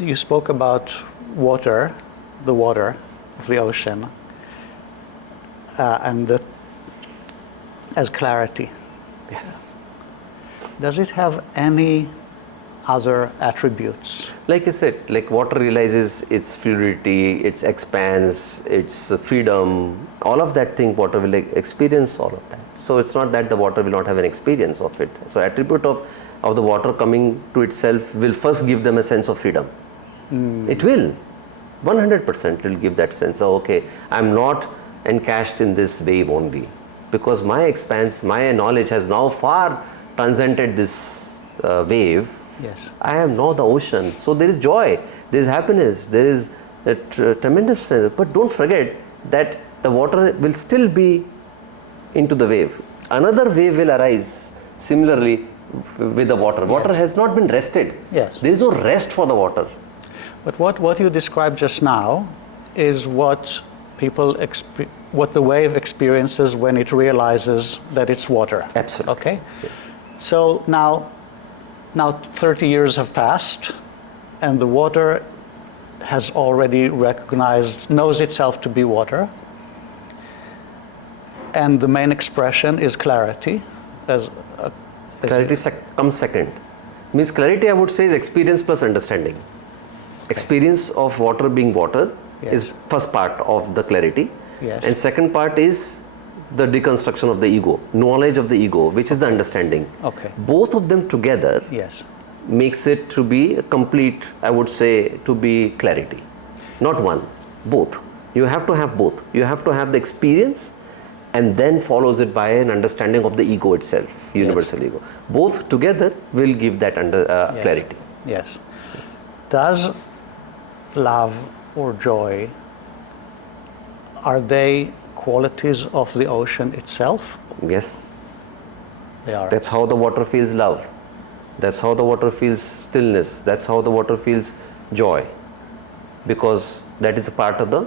you spoke about water, the water of the ocean, as clarity. Yes. Does it have any other attributes? Like I said, like water realizes its fluidity, its expanse, its freedom, all of that thing water will experience all of that. So it's not that the water will not have an experience of it. So attribute of the water coming to itself will first give them a sense of freedom. It will. 100% will give that sense of, okay, I'm not encashed in this wave only, because my expanse, my knowledge has now far transcended this wave. Yes. I am now the ocean. So there is joy, there is happiness, there is a tremendous sense. But don't forget that the water will still be into the wave. Another wave will arise similarly with the water. Water has not been rested. Yes. There is no rest for the water. But what you described just now is what what the wave experiences when it realizes that it's water. Absolutely. Okay? Yes. So now 30 years have passed, and the water has already knows itself to be water. And the main expression is clarity. Clarity comes second. Means clarity, I would say, is experience plus understanding. Experience of water being water is first part of the clarity. Yes. And second part is the deconstruction of the ego, knowledge of the ego, which is the understanding. Okay. Both of them together makes it to be a complete, I would say, to be clarity. Not one, both. You have to have both. You have to have the experience and then follows it by an understanding of the ego itself, universal ego. Both together will give that clarity. Yes. Does love or joy, are they qualities of the ocean itself? Yes. They are. That's how the water feels love. That's how the water feels stillness. That's how the water feels joy. Because that is a part of the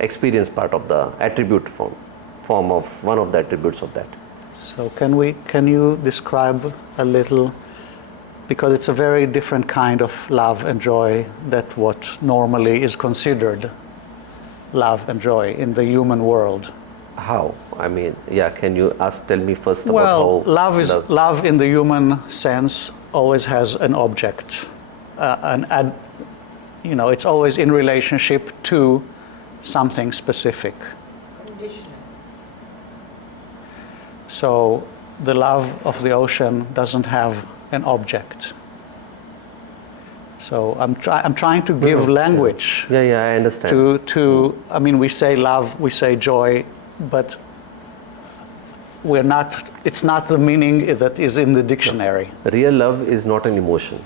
experience, part of the attribute form of one of the attributes of that. So can you describe a little, because it's a very different kind of love and joy that what normally is considered love and joy in the human world. How? I mean, can you tell me first about how? Well, love in the human sense always has an object, it's always in relationship to something specific. Conditional. So the love of the ocean doesn't have an object. So I'm trying to give language. I understand. I mean, we say love, we say joy, but it's not the meaning that is in the dictionary. Real love is not an emotion,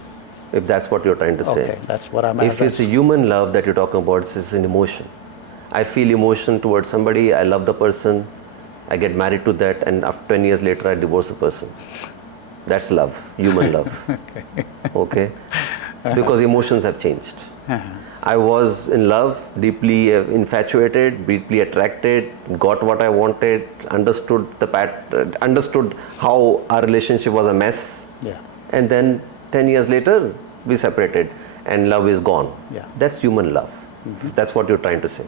if that's what you're trying to say. Okay, that's what I'm If it's a human love that you're talking about, it's an emotion. I feel emotion towards somebody, I love the person, I get married to that, and after 10 years later I divorce the person. That's love, human love. Okay? Because emotions have changed. I was in love, deeply infatuated, deeply attracted, got what I wanted, understood how our relationship was a mess. And then 10 years later, we separated and love is gone. That's human love. That's what you're trying to say.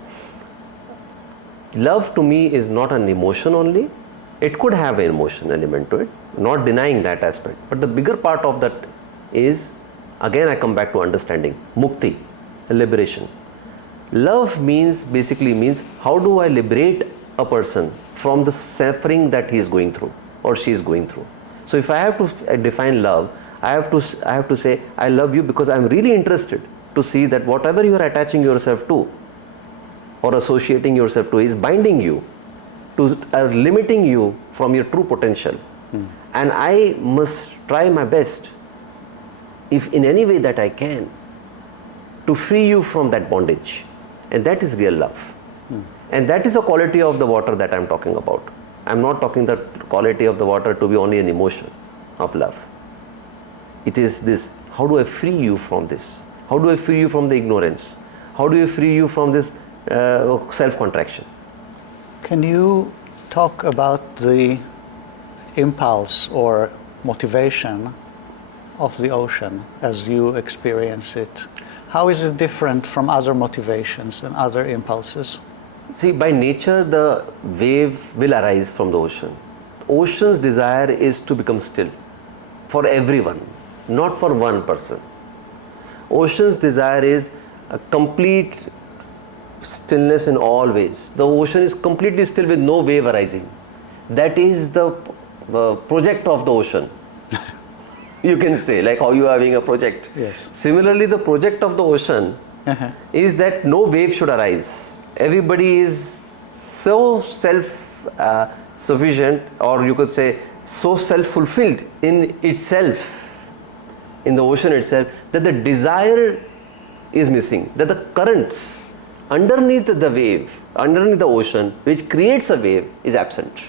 Love to me is not an emotion only. It could have an emotion element to it, not denying that aspect. But the bigger part of that is, again I come back to understanding, mukti, liberation. Love basically means how do I liberate a person from the suffering that he is going through or she is going through. So if I have to define love, I have to say I love you because I am really interested to see that whatever you are attaching yourself to or associating yourself to is binding you, limiting you from your true potential. And I must try my best, if in any way that I can, to free you from that bondage. And that is real love. And that is a quality of the water that I'm talking about. I'm not talking the quality of the water to be only an emotion of love. It is this, how do I free you from this? How do I free you from the ignorance? How do I free you from this self-contraction? Can you talk about the impulse or motivation of the ocean as you experience it? How is it different from other motivations and other impulses? See, by nature, the wave will arise from the ocean. Ocean's desire is to become still for everyone, not for one person. Ocean's desire is a complete stillness in all ways. The ocean is completely still with no wave arising. That is the project of the ocean. You can say, like how you are having a project. Yes. Similarly, the project of the ocean is that no wave should arise. Everybody is so self-sufficient, or you could say so self-fulfilled in itself, in the ocean itself, that the desire is missing, that the currents underneath the wave, underneath the ocean, which creates a wave, is absent.